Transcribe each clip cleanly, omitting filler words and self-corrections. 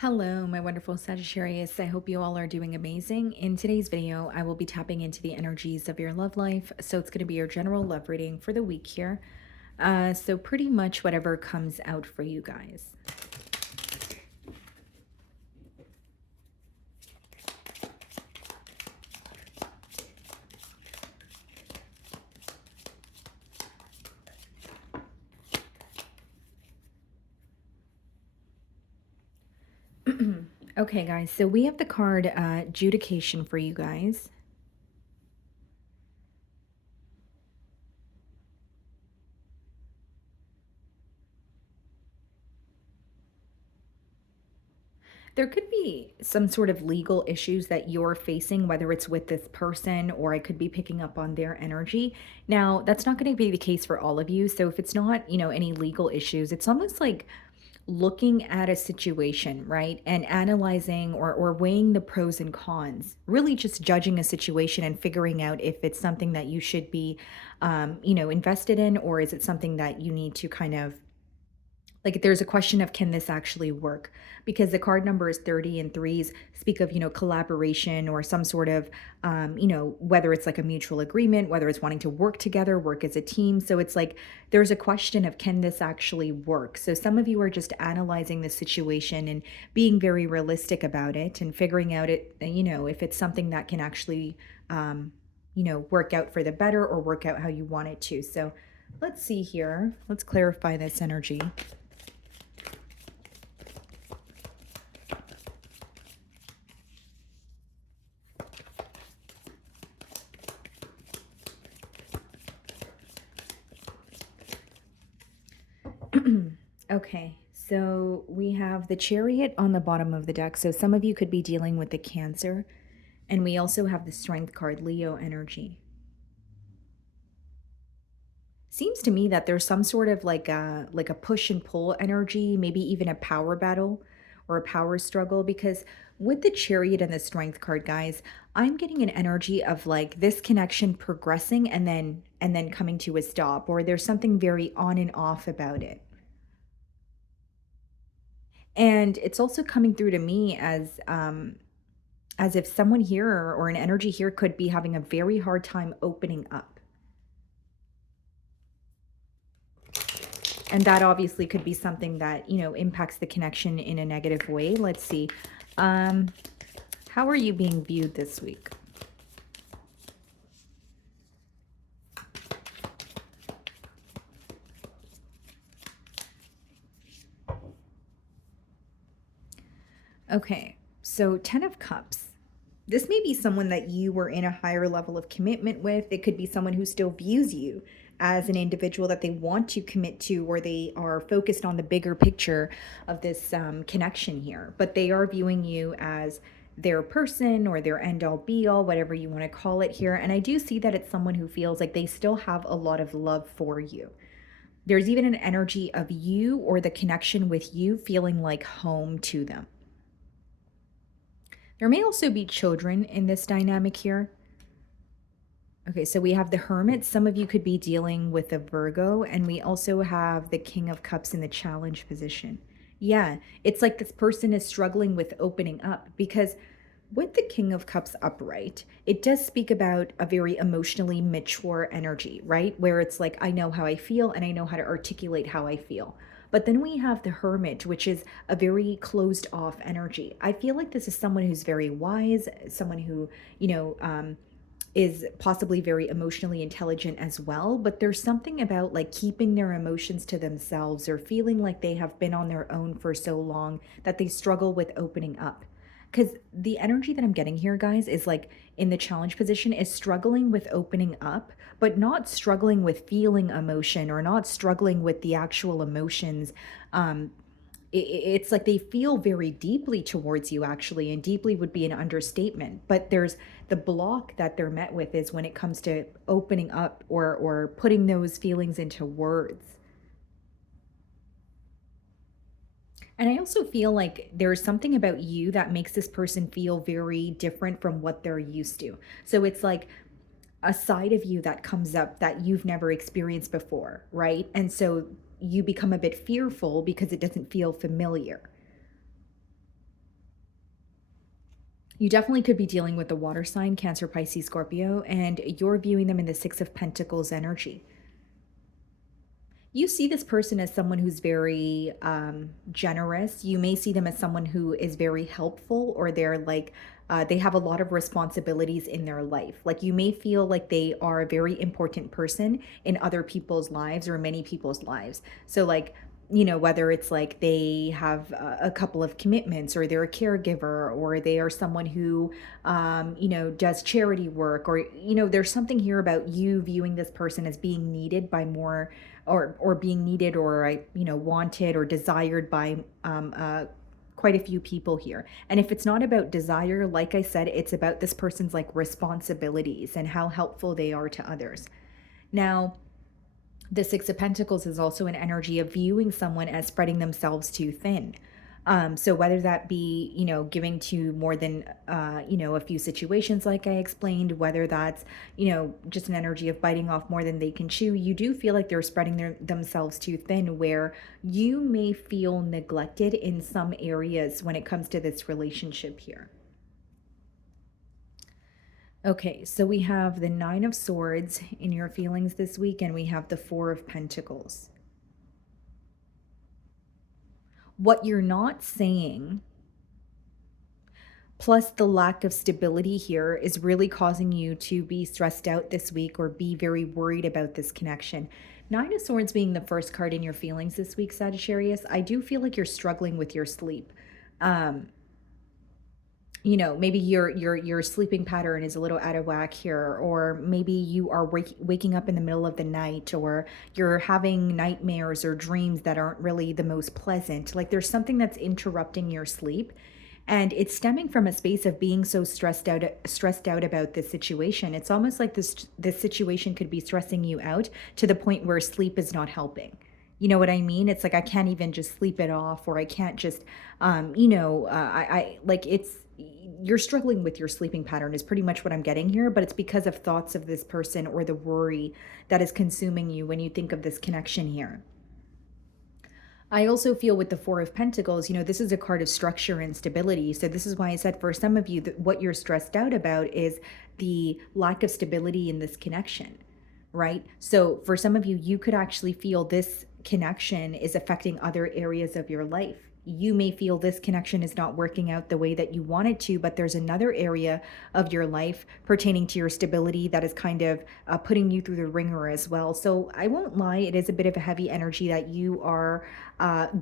Hello, my wonderful Sagittarius. I hope you all are doing amazing. In today's video, I will be tapping into the energies of your love life. So it's going to be your general love reading for the week here. So pretty much whatever comes out for you guys. Okay, guys. So we have the card adjudication for you guys. There could be some sort of legal issues that you're facing, whether it's with this person or I could be picking up on their energy. Now, that's not going to be the case for all of you. So if it's not, any legal issues, it's almost like looking at a situation, right? And analyzing or weighing the pros and cons, really just judging a situation and figuring out if it's something that you should be, invested in, or is it something that you need to kind of like there's a question of can this actually work, because the card numbers 30 and threes speak of collaboration or some sort of whether it's like a mutual agreement, whether it's wanting to work together, work as a team. So it's like there's a question of can this actually work. So some of you are just analyzing the situation and being very realistic about it and figuring out it, if it's something that can actually work out for the better or work out how you want it to. So let's see here, let's clarify this energy. Okay, so we have the Chariot on the bottom of the deck. So some of you could be dealing with the Cancer. And we also have the Strength card, Leo energy. Seems to me that there's some sort of like a push and pull energy, maybe even a power battle or a power struggle, because with the Chariot and the Strength card, guys, I'm getting an energy of like this connection progressing and then coming to a stop, or there's something very on and off about it. And it's also coming through to me as if someone here or an energy here could be having a very hard time opening up. And that obviously could be something that, impacts the connection in a negative way. Let's see. How are you being viewed this week? Okay, so 10 of Cups. This may be someone that you were in a higher level of commitment with. It could be someone who still views you as an individual that they want to commit to, or they are focused on the bigger picture of this connection here. But they are viewing you as their person or their end all be all, whatever you want to call it here. And I do see that it's someone who feels like they still have a lot of love for you. There's even an energy of you or the connection with you feeling like home to them. There may also be children in this dynamic here. Okay, so we have the Hermit. Some of you could be dealing with a Virgo, and we also have the King of Cups in the challenge position. Yeah, it's like this person is struggling with opening up, because with the King of Cups upright, it does speak about a very emotionally mature energy, right? Where it's like, I know how I feel and I know how to articulate how I feel. But then we have the Hermit, which is a very closed off energy. I feel like this is someone who's very wise, someone who, is possibly very emotionally intelligent as well. But there's something about like keeping their emotions to themselves or feeling like they have been on their own for so long that they struggle with opening up. Because the energy that I'm getting here, guys, is like in the challenge position is struggling with opening up, but not struggling with feeling emotion or not struggling with the actual emotions. It's like they feel very deeply towards you, actually, and deeply would be an understatement. But there's the block that they're met with is when it comes to opening up or putting those feelings into words. And I also feel like there's something about you that makes this person feel very different from what they're used to. So it's like a side of you that comes up that you've never experienced before, right? And so you become a bit fearful because it doesn't feel familiar. You definitely could be dealing with the water sign, Cancer, Pisces, Scorpio, and you're viewing them in the Six of Pentacles energy. You see this person as someone who's very generous. You may see them as someone who is very helpful, or they're like, they have a lot of responsibilities in their life. Like you may feel like they are a very important person in other people's lives or many people's lives. So, like, whether it's like they have a couple of commitments, or they're a caregiver, or they are someone who, does charity work, or, there's something here about you viewing this person as being needed by more, or being needed, or wanted or desired by quite a few people here. And if it's not about desire, like I said, it's about this person's like responsibilities and how helpful they are to others. Now, the Six of Pentacles is also an energy of viewing someone as spreading themselves too thin. So whether that be, giving to more than, a few situations, like I explained, whether that's, just an energy of biting off more than they can chew, you do feel like they're spreading themselves too thin, where you may feel neglected in some areas when it comes to this relationship here. Okay, so we have the Nine of Swords in your feelings this week, and we have the Four of Pentacles. What you're not saying, plus the lack of stability here, is really causing you to be stressed out this week, or be very worried about this connection. Nine of Swords being the first card in your feelings this week, Sagittarius, I do feel like you're struggling with your sleep. Maybe your sleeping pattern is a little out of whack here, or maybe you are waking up in the middle of the night, or you're having nightmares or dreams that aren't really the most pleasant. Like there's something that's interrupting your sleep, and it's stemming from a space of being so stressed out about this situation. It's almost like this situation could be stressing you out to the point where sleep is not helping. You know what I mean? It's like I can't even just sleep it off, or I can't just I like it's you're struggling with your sleeping pattern is pretty much what I'm getting here, but it's because of thoughts of this person, or the worry that is consuming you when you think of this connection here. I also feel with the Four of Pentacles, this is a card of structure and stability. So this is why I said for some of you that what you're stressed out about is the lack of stability in this connection, right? So for some of you, you could actually feel this connection is affecting other areas of your life. You may feel this connection is not working out the way that you want it to, but there's another area of your life pertaining to your stability that is kind of putting you through the ringer as well. So I won't lie, it is a bit of a heavy energy that you are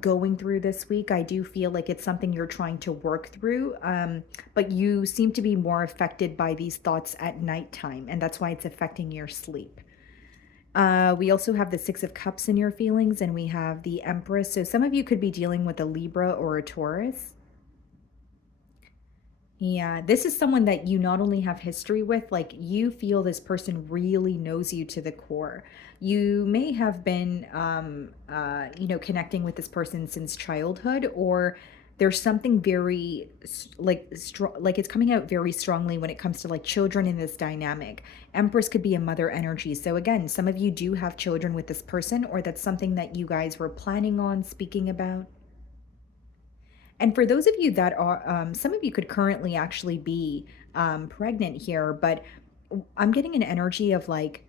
going through this week. I do feel like it's something you're trying to work through, but you seem to be more affected by these thoughts at nighttime, and that's why it's affecting your sleep. We also have the Six of Cups in your feelings, and we have the Empress. So some of you could be dealing with a Libra or a Taurus. Yeah, this is someone that you not only have history with, like you feel this person really knows you to the core. You may have been, connecting with this person since childhood, or there's something very like it's coming out very strongly when it comes to like children in this dynamic. Empress could be a mother energy. So again, some of you do have children with this person, or that's something that you guys were planning on speaking about. And for those of you that are, some of you could currently actually be pregnant here, but I'm getting an energy of like,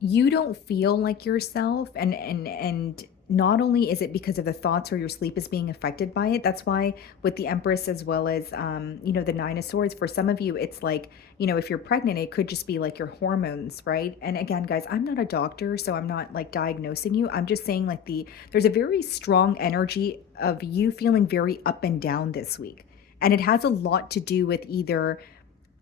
you don't feel like yourself, and not only is it because of the thoughts, or your sleep is being affected by it. That's why with the Empress, as well as the Nine of Swords, for some of you it's like, if you're pregnant, it could just be like your hormones, right? And again, guys, I'm not a doctor, so I'm not like diagnosing you. I'm just saying like there's a very strong energy of you feeling very up and down this week, and it has a lot to do with either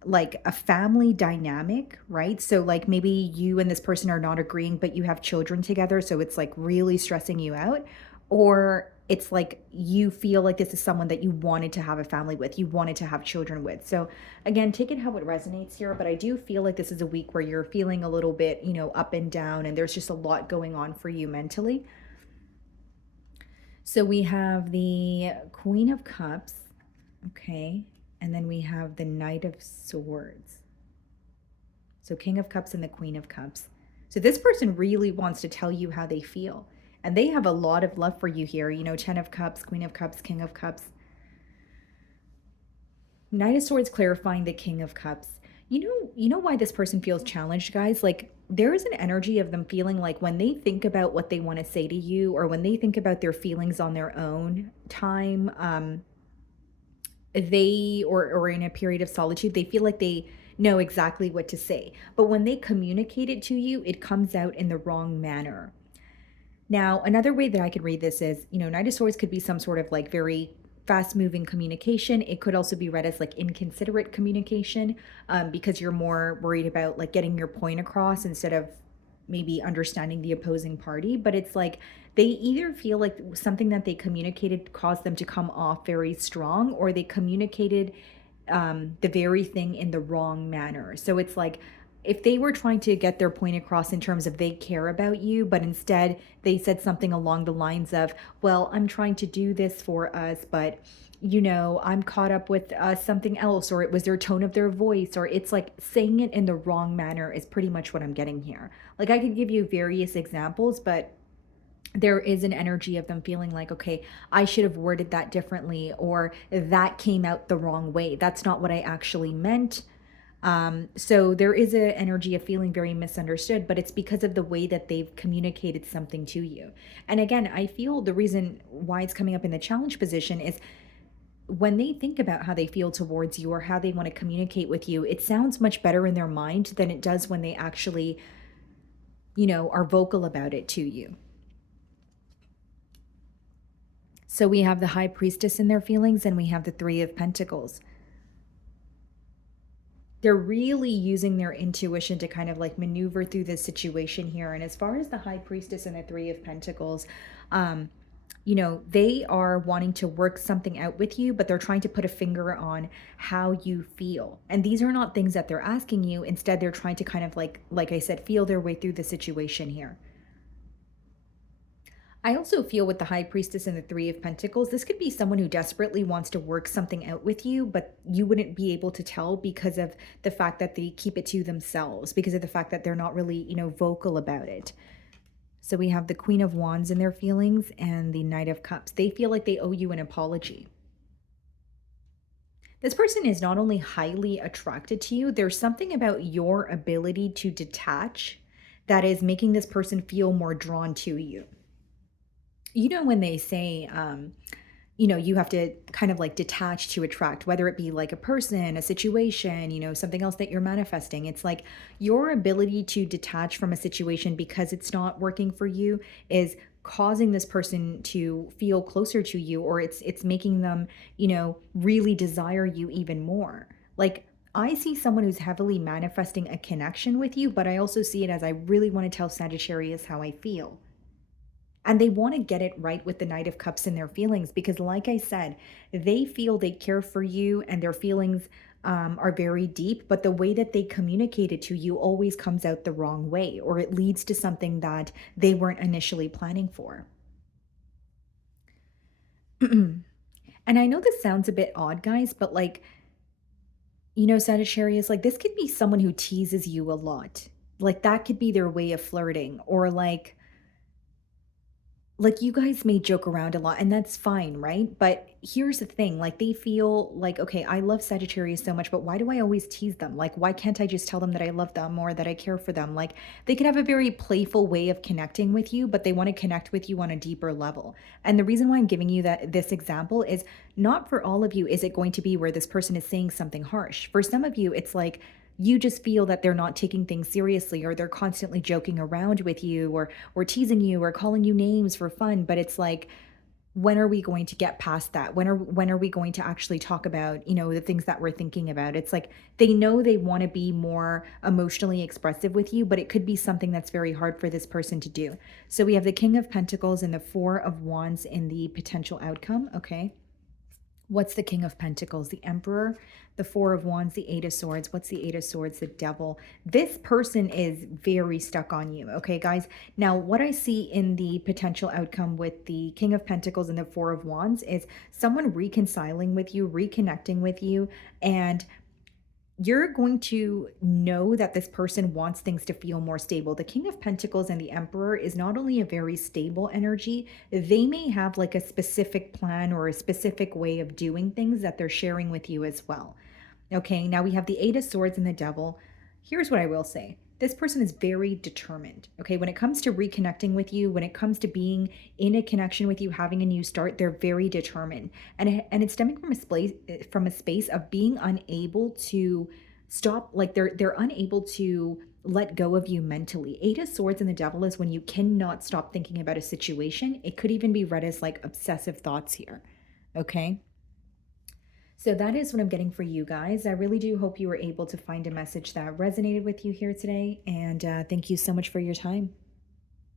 like a family dynamic, right? So like maybe you and this person are not agreeing, but you have children together, so it's like really stressing you out. Or it's like you feel like this is someone that you wanted to have a family with, you wanted to have children with. So again, take it how it resonates here, but I do feel like this is a week where you're feeling a little bit, up and down, and there's just a lot going on for you mentally. So we have the Queen of Cups, okay, and then we have the Knight of Swords. So King of Cups and the Queen of Cups. So this person really wants to tell you how they feel, and they have a lot of love for you here. Ten of Cups, Queen of Cups, King of Cups. Knight of Swords clarifying the King of Cups. You know why this person feels challenged, guys? Like there is an energy of them feeling like when they think about what they want to say to you, or when they think about their feelings on their own time, they or in a period of solitude, they feel like they know exactly what to say. But when they communicate it to you, it comes out in the wrong manner. Now, another way that I could read this is, Knight of Swords could be some sort of like very fast moving communication. It could also be read as like inconsiderate communication, because you're more worried about like getting your point across instead of maybe understanding the opposing party. But it's like they either feel like something that they communicated caused them to come off very strong, or they communicated the very thing in the wrong manner. So it's like if they were trying to get their point across in terms of they care about you, but instead they said something along the lines of, well, I'm trying to do this for us, but I'm caught up with something else, or it was their tone of their voice, or it's like saying it in the wrong manner is pretty much what I'm getting here. Like I could give you various examples, but there is an energy of them feeling like, okay, I should have worded that differently, or that came out the wrong way. That's not what I actually meant. So there is an energy of feeling very misunderstood, but it's because of the way that they've communicated something to you. And again, I feel the reason why it's coming up in the challenge position is when they think about how they feel towards you or how they want to communicate with you, it sounds much better in their mind than it does when they actually, are vocal about it to you. So we have the High Priestess in their feelings, and we have the Three of Pentacles. They're really using their intuition to kind of like maneuver through this situation here. And as far as the High Priestess and the Three of Pentacles, they are wanting to work something out with you, but they're trying to put a finger on how you feel. And these are not things that they're asking you. Instead, they're trying to kind of like I said, feel their way through the situation here. I also feel with the High Priestess and the Three of Pentacles, this could be someone who desperately wants to work something out with you, but you wouldn't be able to tell because of the fact that they keep it to themselves, because of the fact that they're not really, vocal about it. So we have the Queen of Wands in their feelings and the Knight of Cups. They feel like they owe you an apology. This person is not only highly attracted to you, there's something about your ability to detach that is making this person feel more drawn to you. When they say, you have to kind of like detach to attract, whether it be like a person, a situation, something else that you're manifesting. It's like your ability to detach from a situation because it's not working for you is causing this person to feel closer to you, or it's making them, really desire you even more. Like I see someone who's heavily manifesting a connection with you, but I also see it as I really want to tell Sagittarius how I feel. And they want to get it right with the Knight of Cups in their feelings because, like I said, they feel they care for you and their feelings are very deep, but the way that they communicate it to you always comes out the wrong way, or it leads to something that they weren't initially planning for. And I know this sounds a bit odd, guys, but like, Sagittarius, like this could be someone who teases you a lot. Like that could be their way of flirting, or like you guys may joke around a lot and that's fine, right? But here's the thing, like they feel like, okay, I love Sagittarius so much, but why do I always tease them? Like why can't I just tell them that I love them or that I care for them? Like they can have a very playful way of connecting with you, but they want to connect with you on a deeper level. And the reason why I'm giving you this example is not for all of you is it going to be where this person is saying something harsh. For some of you it's like you just feel that they're not taking things seriously, or they're constantly joking around with you, or teasing you or calling you names for fun. But it's like, when are we going to get past that? When are we going to actually talk about, the things that we're thinking about? It's like they know they want to be more emotionally expressive with you, but it could be something that's very hard for this person to do. So we have the King of Pentacles and the Four of Wands in the potential outcome. Okay. What's the King of Pentacles? The Emperor, the Four of Wands, the Eight of Swords. What's the Eight of Swords? The Devil. This person is very stuck on you, okay, guys? Now, what I see in the potential outcome with the King of Pentacles and the Four of Wands is someone reconciling with you, reconnecting with you, and you're going to know that this person wants things to feel more stable. The King of Pentacles and the Emperor is not only a very stable energy, they may have like a specific plan or a specific way of doing things that they're sharing with you as well. Okay, now we have the Eight of Swords and the Devil. Here's what I will say. This person is very determined. Okay, when it comes to reconnecting with you, when it comes to being in a connection with you, having a new start, they're very determined. And it's stemming from a space of being unable to stop, like they're unable to let go of you mentally. Eight of Swords and the Devil is when you cannot stop thinking about a situation. It could even be read as like obsessive thoughts here. Okay? So that is what I'm getting for you guys. I really do hope you were able to find a message that resonated with you here today. And thank you so much for your time.